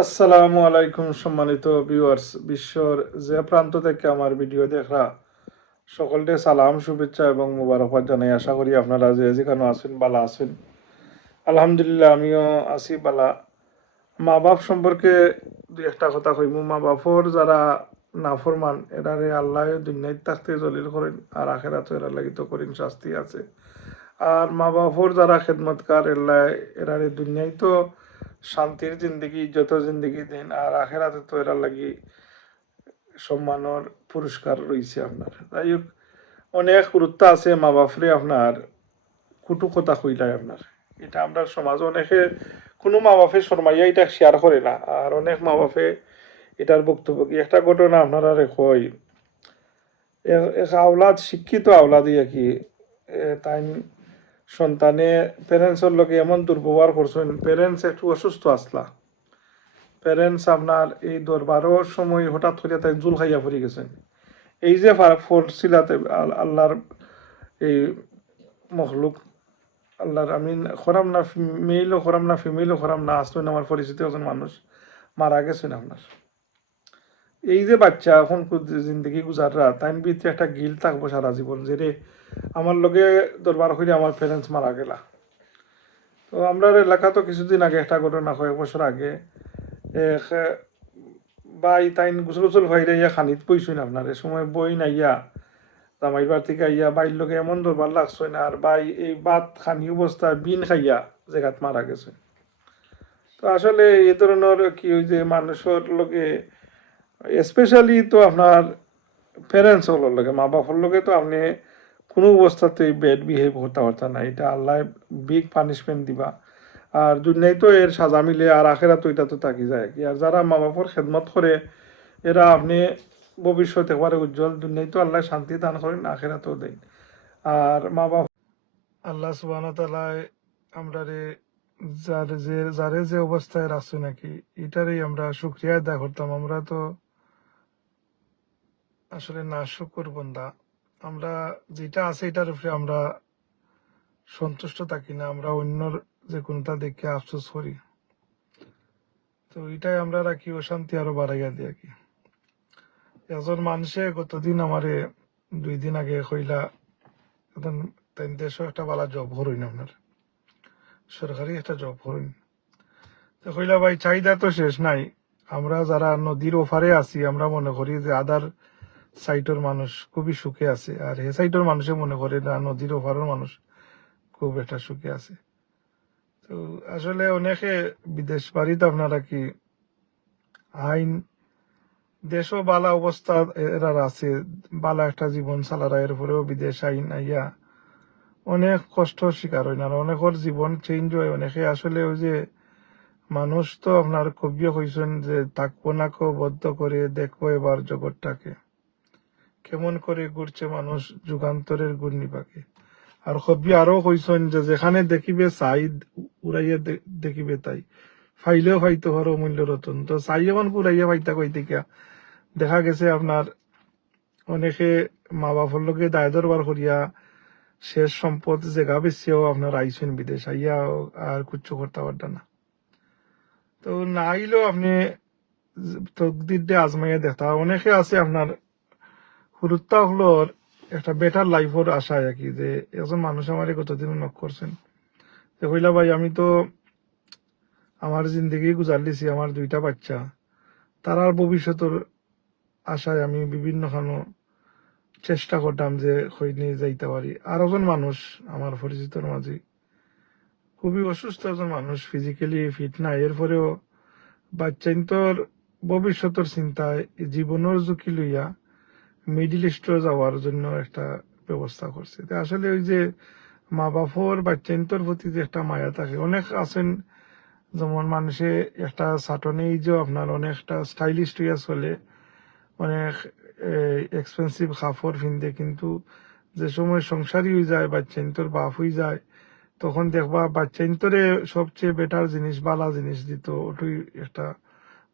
আসসালামু আলাইকুম সম্মানিত ভিউয়ার্স, বিশ্বর যে প্রান্ত থেকে আমার ভিডিও দেখা সকলকে সালাম, শুভেচ্ছা এবং মোবারকবাদ জানাই। আশা করি আপনারা যে যেখানে আছেন বালা আছেন। আলহামদুলিল্লাহ আমিও আছি বালা। মা বাপ সম্পর্কে দুই একটা কথা কইমু। মা বাপর যারা নাফরমান এরারে আল্লাহ দুনিয়ায় থাকতে জলিল করেন, আর আখেরাতে এরা লাগিত করেন শাস্তি আছে। আর মা বাপর যারা খেদমতকার এরারে দুনিয়ায় তো শান্তির জিন্দগি ইজ্জতের জিন্দগি দেন, আর আখেরাতে তো এরা লাগি সম্মানের পুরস্কার রয়েছে আপনার। যাই হোক, অনেক গুরুত্ব আছে মা বাপরে আপনার কুটু কথা কইলাই আপনার। এটা আমরা সমাজে অনেকে কোনো মা বাপে শর্মাইয়া এটা শেয়ার করে না, আর অনেক মা বাপে এটার বক্তব্য কি একটা ঘটনা আপনারা কই। এক আওলাদ শিক্ষিত আওলাদ ইয়ে কি তাই সন্তানে প্যারেন্টসের লোকে এমন দুর্ব্যবহার করছেন। প্যারেন্টস একটু অসুস্থ আসলা, প্যারেন্টস আপনার এই দরবারের সময় হঠাৎ করে তাই জুল খাইয়া পড়ে গেছেন। এই যে ফরছিলাতে আল্লাহর এই মখলুক, আল্লাহর আমি খরাম না মেইলও খরাম না ফিমেলও খরাম না, আসলেন আমার পরিচিত একজন মানুষ মারা গেছেন আপনার। এই যে বাচ্চা এখন জিন্দগি গুজাররা তাই ভিতরে একটা গিল থাকবো সারা জীবন যে রে আমার লগে দরবার করে আমার প্যারেন্টস মারা গেলা। তো আমরা এলাকা তো কিছুদিন আগে একটা ঘটনা, কয়েক বছর আগে এক বাই তাইন গুসল গুসল ভাইরে ইয়া খানিত পইসুন আপনার। এ সময় বই নাইয়া জামাইবার থেকে আইয়া বাইর লোকে এমন দরবার লাগছে না, আর বাই এই বাত খানি অবস্থায় বিন খাইয়া জায়গাত মারা গেছে। তো আসলে এই ধরনের কি ওই যে মানুষের লোকে স্পেশালি তো আপনার প্যারেন্টস হলোর লগে মা বাবার লগে তো আপনি কোনো অবস্থাতেই ব্যাড বিহেভ করতে পারতেন না। এটা আল্লাহ বিগ পানিশমেন্ট দিবা। আর দুনিয়ায় তো এর সাজা মিলে, আর আখেরা তো এটা তো থাকি যায় কি। আর যারা মা বাবার খেদমত করে এরা আপনি ভবিষ্যৎ একবারে উজ্জ্বল। দুনিয়ায় তো আল্লাহ শান্তি দান করেন, আখেরাতেও দেন। আর মা বাবা আল্লাহ সুবহানাহু ওয়া তাআলা আমরা যারে যে অবস্থায় রাখছে নাকি এটারই আমরা শুকরিয়া আদায় করতাম। আমরা তো আসলে না শুকর বন্দা। আমরা যেটা আছে এটার উপরে আমরা সন্তুষ্ট থাকি না, আমরা অন্যর যে কোনটা দেখে আফসোস করি। তো এটাই আমরা রাখি অশান্তি আরো বাড়াইয়া দিয়ে কি। একজন মানুষে গতদিন আমারে 2 দিন আগে কইলা এখন তাই দেশও একটা বালা জব হরইন আপনার, সরকারি একটা জব হরইন। তো কইলা ভাই চাহিদা তো শেষ নাই। আমরা যারা নদীর ওপারে আছি আমরা মনে করি যে আদার সাইটের মানুষ খুবই সুখে আছে, আর হে সাইটের মানুষে মনে করে না নদীর ওপারের মানুষ খুব একটা সুখে আছে। তো আসলে অনেকে বিদেশ বাড়িতে আপনারা কি আইন দেশও বালা অবস্থা এরা আছে, বালা একটা জীবন চালারা, এরপরেও বিদেশ আইন আইয়া অনেক কষ্ট শিকার হয় না, অনেকের জীবন চেঞ্জ হয়। অনেকে আসলে ওই যে মানুষ তো আপনার কবিও কইছেন যে থাকবো না কো বদ্ধ করে দেখবো এবার জগৎটাকে, কেমন করে ঘুরছে মানুষ যুগান্তরের ঘূর্ণিপাকে। আর কবি আরো কইছেন যে যেখানে দেখিবে চাই উড়াইয়া দেখিবে তাই, ফাইলেও ফাইতে হর অমূল্য রতন। তো চাই এমন উড়াইয়া ফাইতা কই থেকে দেখা গেছে আপনার অনেকে মা বাপর লোকে দায় দরবার করিয়া শেষ সম্পদ জায়গা বেশিও আপনার আইসেন বিদেশ আইয়া, আর কুচ্ছু করতে পারত না। তো না আইলেও আপনি তকদির দিয়ে আজমাইয়া দেখা। অনেকে আছে আপনার গুরুত্ব হলোর একটা বেটার লাইফের আশায় আর কি, যে একজন মানুষ আমার কতদিন নক করছেন যে কইলা ভাই আমি তো আমার জিন্দগি গুজারলিছি, আমার 2টা বাচ্চা, তারার ভবিষ্যতের আশায় আমি বিভিন্ন খানো চেষ্টা করতাম যে হই নিয়ে যাইতে পারি। আর একজন মানুষ আমার পরিচিতর মাঝে খুবই অসুস্থ একজন মানুষ, ফিজিক্যালি ফিট না, এরপরেও বাচ্চাইন্তর ভবিষ্যতের চিন্তায় জীবনের ঝুঁকি লইয়া মিডিল ইস্টে যাওয়ার জন্য একটা ব্যবস্থা করছে। আসলে ওই যে মা বাপর বাচ্চাইন্তর প্রতি যে একটা মায়া থাকে, অনেক আছেন যেমন মানুষে একটা সাটন এইজও আপনার অনেকটা স্টাইলিশ হইয়া চলে, অনেক এক্সপেন্সিভ কাপড় কিনতে, কিন্তু যে সময় সংসারী হয়ে যায় বাচ্চাইন্তর বাপ হয়ে যায় তখন দেখবা বাচ্চাইন্তরে সবচেয়ে বেটার জিনিস বালা জিনিস দিত, ওটাই একটা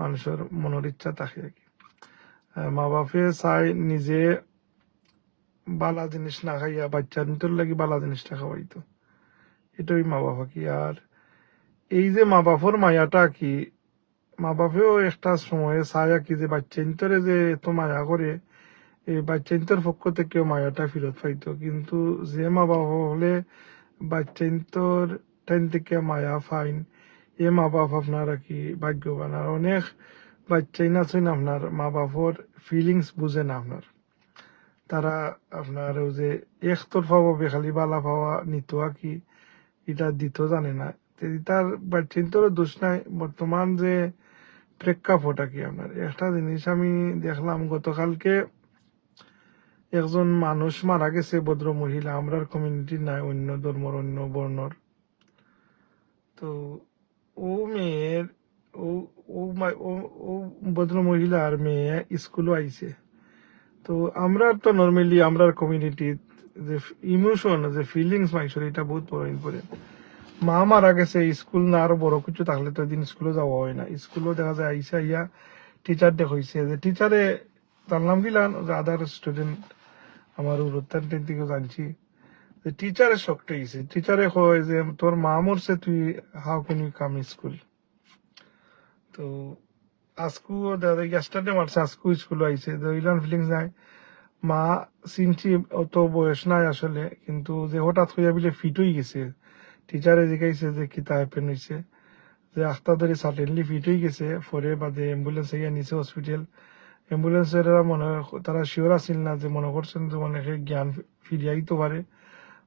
মানুষের মনের ইচ্ছা থাকে আর কি। মা বাপে চাই নিজে বালা জিনিস না খাইয়া বাচ্চার লাগি বালা জিনিসটা খাওয়াইতো, এটাই মা বাবা কি। আর এই যে মা বাপর মায়াটা কি মা বাপেও একটা সময়ে চায় কি যে বাচ্চাইন্তরে যে এত মায়া করে, এই বাচ্চাইন্তর পক্ষ থেকেও মায়াটা ফেরত পাইতো। কিন্তু যে মা বাবা হলে বাচ্চাইন্তর টাইম থেকে মায়া ফাইন, এ মা বাপ আপনার আর কি ভাগ্যবান। আর অনেক বাচ্চাই আছেন আপনার মা বাপর ফিলিংস বুঝে না আপনার, তারা আপনার ওই যে একতরফা ভাবে খালি বালা পাওয়া নিত আর কি, এটা দিত জানে না। তার বাচ্চাইন্তরও দোষ নাই। বর্তমান যে প্রেক্ষাপট আর কি আপনার, একটা জিনিস আমি দেখলাম গতকালকে, একজন মানুষ মারা গেছে, ভদ্র মহিলা, আমরার কমিউনিটি নাই, অন্য ধর্মর অন্য বর্ণর। তো ও মেয়ের ও ও ও ভদ্র মহিলার মেয়ে স্কুলও আইছে। তো আমরা তো নর্মালি আমরার কমিউনিটি যে ইমোশন যে ফিলিংস মানুষের, এটা বহুত বড় ইম্পর্টেন্ট। মা মারা গেছে, স্কুল না আরো বড় কিছু থাকলে তো দিন স্কুলে যাওয়া হয় না। স্কুলও দেখা যায় আইসা ইয়া টিচার দেখাইছে, যে টিচারে জানলাম গিলান যে আদার স্টুডেন্ট আমার উত্তর থেকে জানছি যে টিচারে শক্ত হয়েছে। টিচারে কয় যে তোর মা মরছে, তুই how can you come school. তো আজকু ইয়াস্টারডে মারছে, আজকু স্কুল আইছে, ইলান ফিলিংস নাই। মা চিনছি অত বয়স নাই আসলে, কিন্তু যে হঠাৎ হইয়া বিলে ফিট হয়ে গেছে, টিচারে জিজ্ঞাসা যে কিতা হ্যাপেন হয়েছে, যে আখতা ধরে সাডেনলি ফিট হয়ে গেছে। পরে বাদে অ্যাম্বুলেন্স ইয়া নিচে হসপিটাল, অ্যাম্বুলেন্সের মনে তারা শিওর আসিল না, যে মনে করছেন যে অনেকে জ্ঞান ফিরিয়ে আইতে পারে।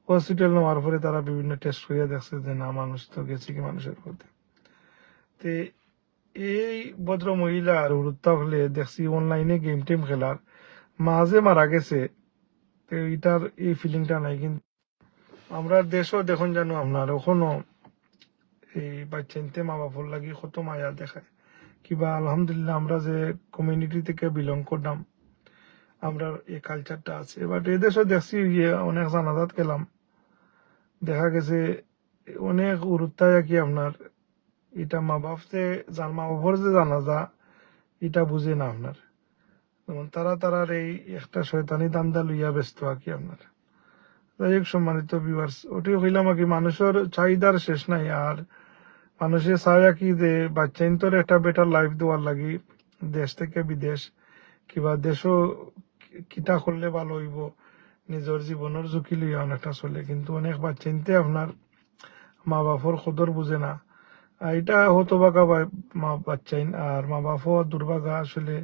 হসপিটাল নেওয়ার পরে তারা বিভিন্ন টেস্ট করিয়া দেখছে যে না, মানুষ তো গেছে কি মানুষের মধ্যে। তে এই ভদ্র মহিলার উত্তা হলে দেখছি অনলাইনে গেম টেম খেলার, মাঝে মারা গেছে। তো এটার এই ফিলিংটা নাই। কিন্তু আমরা দেশও দেখুন জানো আপনার এখনো এই বাচ্চাইতে মা বাপর লাগি কত মায়া দেখায় কিবা। আলহামদুলিল্লাহ আমরা যে কমিউনিটি থেকে বিলং করলাম, আমরা এই কালচারটা আছে। বাট এই দেশও দেখছি গিয়ে অনেক জানাজাত গেলাম, দেখা গেছে অনেক উরুত্তায় কি আপনার এটা মা বাপ যে মা বাপর যে জানাজা, এটা বুঝে না আপনার। যেমন তারার এই একটা শয়তানি দান্দা লইয়া ব্যস্ত আর কি আপনার। যাই হোক সম্মানিত ভিউয়ার্স, ওটাই হইলাম আর কি, মানুষের চাহিদার শেষ নাই। আর মানুষে চায় কি যে বাচ্চাইন্তর একটা বেটার লাইফ দেওয়ার লাগি দেশ থেকে বিদেশ কিবা দেশও কিতা করলে ভালো হইব, নিজের জীবনের ঝুঁকি লইয়া অনেকটা চলে। কিন্তু অনেক বাচ্চাইনতে আপনার মা বাপর কদর বুঝে না। আর এটা হতবাগা মা বাচ্চাইন, আর মা বাপও দুর্ভাগা আসলে।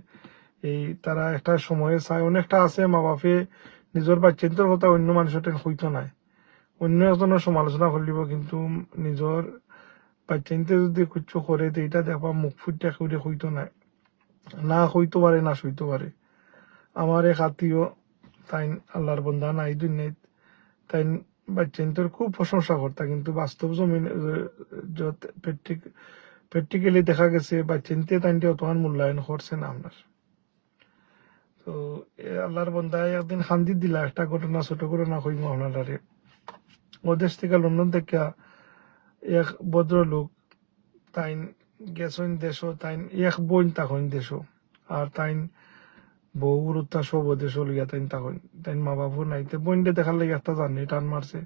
এই তারা একটা সময়ে চায়, অনেকটা আছে মা বাপে নিজের বাচ্চাইন্তর কথা অন্য মানুষের হইতো নাই, অন্য একজনের সমালোচনা করিব, কিন্তু নিজের বাচ্চাইনতে যদি কিছু করে তো এটা দেখবা মুখ ফুটে করে হইতো নাই, না হইতে পারে না সইতে পারে। আমার এক আত্মীয়, তাই আল্লাহর বন্ধা নাই দুনিয়াত, তাই বাচ্চাইন্তর খুব প্রশংসা করতা, কিন্তু বাস্তব জমিন প্র্যাকটিক্যালি দেখা গেছে বাচ্চাইনতে তাইনতে অতমান মূল্যায়ন করছে না আপনার। তো আল্লাহর বন্ধায় একদিন খান্দি দিলা একটা ঘটনা, ছোট ঘটনা কইম আপনারে। ওদেশ থেকে লন্ডন থেকে এক ভদ্রলোক, তাইন গেছেন দেশও, তাইন এক বোন তখন দেশও, আর তাইন বউর উত্তা সব দেশ লইয়া তাইন তখন, তাইন মা বাবু নাই। তো বোনটা দেখার লাগে একটা জানি টান মারছে।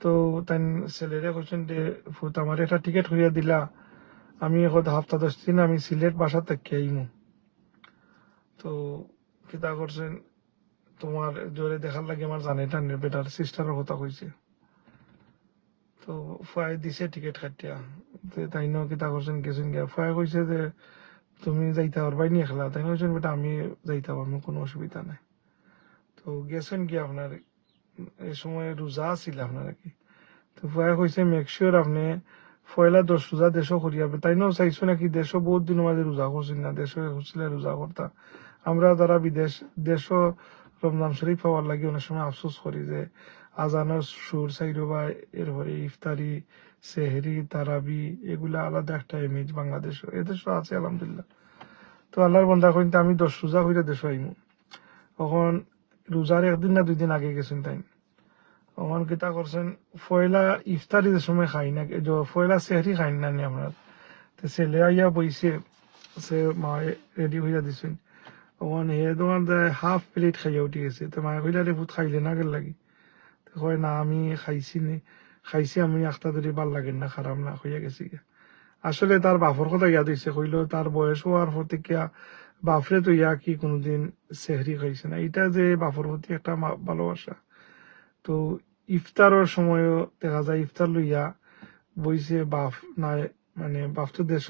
তো তাইন ছেলেরে কইছেন যে ফুত আমার একটা টিকিট করিয়া দিলা, আমি এখন হাফতা 10 দিন আমি সিলেট বাসা থেকে আইমু। তো কিতা করছেন, তোমার জোরে দেখার লাগে আমার জানে টানের বেটার সিস্টারের কথা কইছে। তো ফুয়াই দিছে টিকিট কাটিয়া। তাই ন কিতা করছেন গেছেন গিয়া, ফুয়াই কইছে যে তুমি যাইতে পারবাই নি একলা। তাই কইছেন বেটা আমি যাইতে পারবো, কোনো অসুবিধা নাই। তো গেছেন কি আপনার এই সময় রোজা ছিল আপনার আর কি। তো ফুয়াই কইছে মেক শিওর আপনি পয়লা 10 রোজা দেশও করিয়াবে। তাই ন চাইছো নাকি দেশও বহুত দিন মাঝে রোজা করছেন না, দেশও হচ্ছিল রোজা করতা। আমরা যারা বিদেশ দেশও রমজান শরীফ পাওয়ার লাগে অনেক সময় আফসোস করি যে আজানের সুর চাইরো বা এরপরে ইফতারি সেহরি তারাবি এগুলা আলাদা একটা ইমেজ বাংলাদেশ, এদেশও আছে আলহামদুলিল্লাহ। তো আল্লাহর বন্ধা কইতে আমি 10 রোজা হইলে দেশ আইমু। তখন রোজার একদিন না 2 দিন আগে গেছেন তাই। তখন কিতা করছেন, পয়লা ইফতারি যে সময় খাই না, পয়লা সেহরি খাই না নি আমরা। তো ছেলে আইয়া বইছে, সে মা রেডি হইয়া দিছেন। তখন হে তোমার হাফ প্লেট খাইয়া উঠি গেছে। তো মায়ে কইলা রে ভূত খাইলে না গেল লাগি। তো কয় না আমি খাইছি নি, খাইছি আমি একটা ধরে ভাল লাগেন না, খারাপ না হইয়া গেছি। আসলে তার বাপর কথা ইয়াদ হয়েছে, কইল তার বয়স হওয়ার পর থেকে বাপরে তো ইয়া কি কোনোদিন সেহরি খাইছে না। এটা যে বাপর প্রতি একটা ভালোবাসা। তো ইফতারের সময়ও দেখা যায় ইফতার লইয়া বইছে বাপ নাই, মানে বাপ তো দেশ,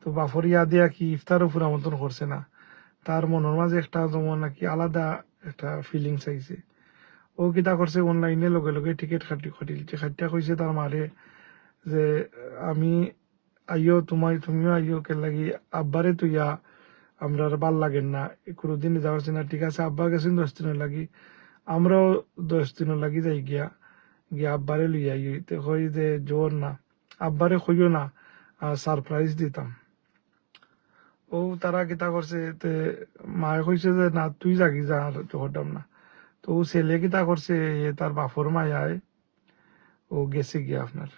তো বাপর ইয়া দিয়া কি ইফতারও পুরা মতন করছে না। তার মনের মাঝে একটা যেমন নাকি আলাদা একটা ফিলিংস আইছে। ও কিতা করছে, অনলাইনে লগে লগে টিকিট খাটিয়া কইছে তার মারে যে আমি আইও, তুমিও আইও, কে লাগি আব্বারে তুইয়া আমরা ভাল লাগেন না, কোনোদিন যাওয়ার না। ঠিক আছে, আব্বা গেছেন 10 দিনের লাগি, আমরাও 10 দিনের লাগি যাই গিয়া গিয়া আব্বারে লইয়া ইতে কই যে জোর না, আব্বারে কইও না, সারপ্রাইজ দিতাম। ও তারা কিতা করছে, মায়ে কইছে যে না তুই জাগি যা, আর করতাম না। তো ও ছেলে কিতা করছে, তার বাপর মায়ায় ও গেছে গিয়া আপনার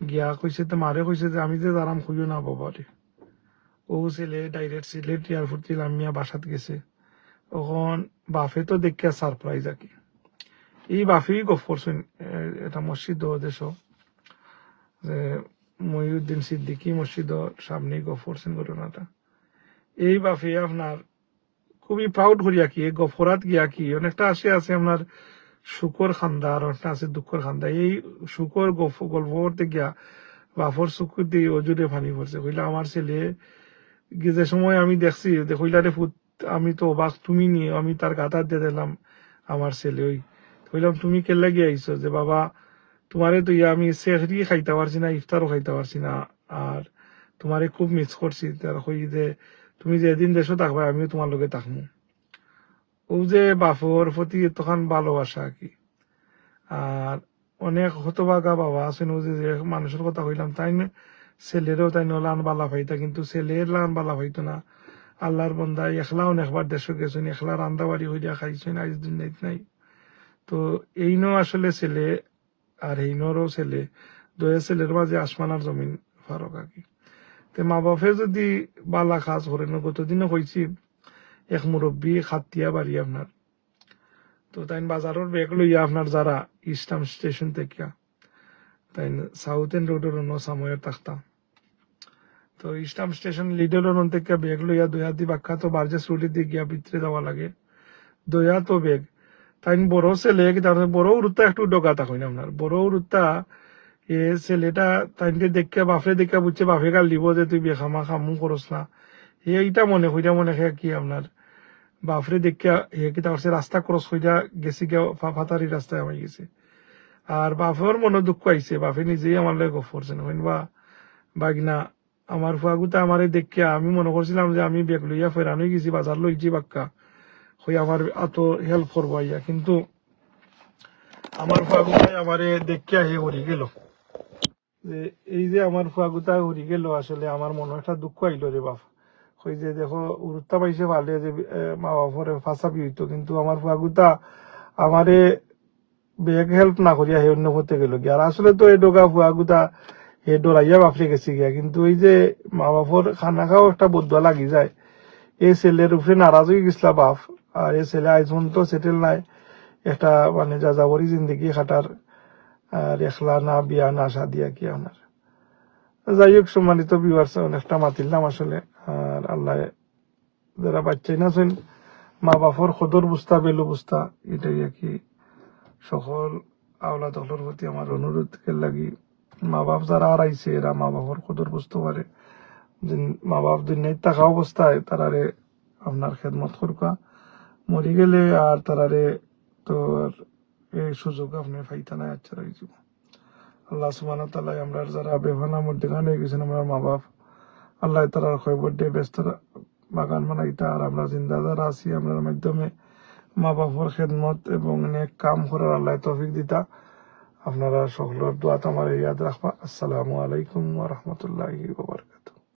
গিয়া কইছে, তো মারে কইছে যে আমি যে দাঁড়াম, কইও না বাবারে। ও ছেলে ডাইরেক্ট সিলেট এয়ারপোর্ট থেকে নামিয়া বাসাত গেছে। তখন বাফে তো দেখিয়া সারপ্রাইজ আর কি। এই বাফেই গফ করছেন এটা মসজিদ দেশ, যে মহিউদ্দিন সিদ্দিকী মসজিদের সামনেই গফ করছেন ঘটনাটা। এই বাফে আপনার খুবই প্রাউড করি আর কি, গফরাত গিয়া কি অনেকটা আছে আপনার শুকর খান্দা, আর একটা আছে দুঃখর খান্দা। এই শুকর গল্প করতে গিয়া বাফর চুকুর দিয়ে অজুরে পানি পড়ছে। কইলা আমার ছেলে যে সময় আমি দেখছি, কইলারে ফুট, আমি তো অবাক, তুমি নিয়ে আমি তার গাতার দিয়ে দিলাম আমার ছেলে। ওই কইলাম তুমি কেল্লা গিয়ে আইসো, যে বাবা তোমারে তো ইয়া আমি সেহরি খাইতে পারছি না, ইফতারও খাইতে পারছি না, আর তোমারে খুব মিস করছি। তার কই যে তুমি যে এদিন দেশও থাকবা, আমিও তোমার লগে থাকবো। ও যে বাপর প্রতি তখন ভালোবাসা আর কি। আর অনেক হতবাগা বাবা আছেন, ও যে মানুষের কথা কইলাম, তাই ছেলেরও তাই লান বালা পাইতা, কিন্তু ছেলের লান বালা পাইতো না। আল্লাহর বন্দা একলা অনেকবার দেশে গেছেন, একলা রান্দা বাড়ি হইয়া খাইছেন, আজ দুনিয়াত নাই। তো এই নো আসলে ছেলে আর এই নরও ছেলে, দয়া ছেলের মাঝে আসমান আর জমিন ফারক আর কি। তে মা বাপে যদি বালা কাজ করেন, গতদিনও কইছি এক মুরব্বী খাতিয়া বাড়ি আপনার, তো তাই বাজারের ব্যাগ লইয়া আপনার যারা ইস্টার্ন স্টেশন থেকে তাই সাউথ এন্ড রোডের অন্য সময়ের থাকতা, তো ইস্টার্ন স্টেশন লিডের থেকে ব্যাগ লইয়া দয়া দি বাক্কা তো বার্জেস রুটি দিয়ে গিয়া ভিতরে যাওয়া লাগে, দয়া তো ব্যাগ তাই বড় ছেলে বড় উরুত্তা একটু ডগা থাকেন আপনার, বড় উরুত্তা এ ছেলেটা তাইকে দেখা বাপরে দেখা বুঝছে, বাপে গাল দিব যে তুই বেখামা খামু করস না। এইটা মনে হইয়া মনে হয় কি আপনার বাপরে দেখা কি তা রাস্তা ক্রস হইয়া গেছি গিয়া ফাতারি রাস্তায় আমার গেছে। আর বাপের মনে দুঃখ আইছে, বাপে নিজেই আমার লাগে গফ করছেন, হইন বা বাগিনা আমার ফুয়াগুতা আমারে দেখিয়া আমি মনে করছিলাম যে আমি বেগ লইয়া ফেরানো গেছি, বাজার লইছি বাক্কা হই আমার এত হেল্প করবো আইয়া, কিন্তু আমার ফুয়াগুতাই আমারে দেখিয়া হে হরি গেল। যে এই যে আমার ফুয়াগুতা হরি গেল, আসলে আমার মনে একটা দুঃখ আইল রে বাপ। হই যে দেখো উরুত্তা পাইছে ভালে যে মা বাপরে ফাঁসাবি হইতো, কিন্তু আমার ফুয়াগুতা আমারে বেগ হেল্প না করিয়া হে অন্য করতে গেল গিয়া। আর আসলে তো এই ডোগা ফুয়াগুতা হে ডরাইয়া বাপরে গেছে গিয়া, কিন্তু এই যে মা বাপর খানা খাওয়া একটা বদুয়া লাগি যায়। এই ছেলের উপরে নারাজ হয়ে গেছিলা বাপ, আর এই ছেলে আজ তো সেটেল নাই, একটা মানে যাযাবরী জিন্দগি খাটার, আর একলা না বিয়া না শাদিয়া কি আপনার। যাই হোক সম্মানিত ভিউয়ার্স, অনেকটা মাতিলাম আসলে। আর আল্লাহ যারা বাচ্চাই না শুন, মা বাপর সদর বুঝতা বেলু বুঝতা, এটাই আর কি সকল আওলাদ হলর প্রতি আমার অনুরোধ লাগি। মা বাপ যারা আর আইছে এরা মা বাপর কদর বুঝতে পারে, মা বাপ দুনিয়ায় থাকা অবস্থায় তারারে আপনার খেদমত করবা, মরি গেলে আর তারারে তো এই সুযোগ আপনি পাইতা না, আচ্ছা রয়েছে। আল্লাহ সুবহানাহু ওয়া তাআলা আমরা যারা বেভানা মধ্যখান হয়ে গেছেন আমরা মা বাপ, আল্লাহ তালার খবর দিয়ে ব্যস্ত বাগান বানাইতা, আর আমরা জিন্দা যারা আছি আপনার মাধ্যমে মা বাপর খেদমত এবং নেক কাম করার আল্লাহ তৌফিক দিতা। আপনারা সকলের দোয়াত আমার ইয়াদ রাখবা। আসসালামু আলাইকুম ওয়া রাহমাতুল্লাহি ওয়া বারাকাতুহু।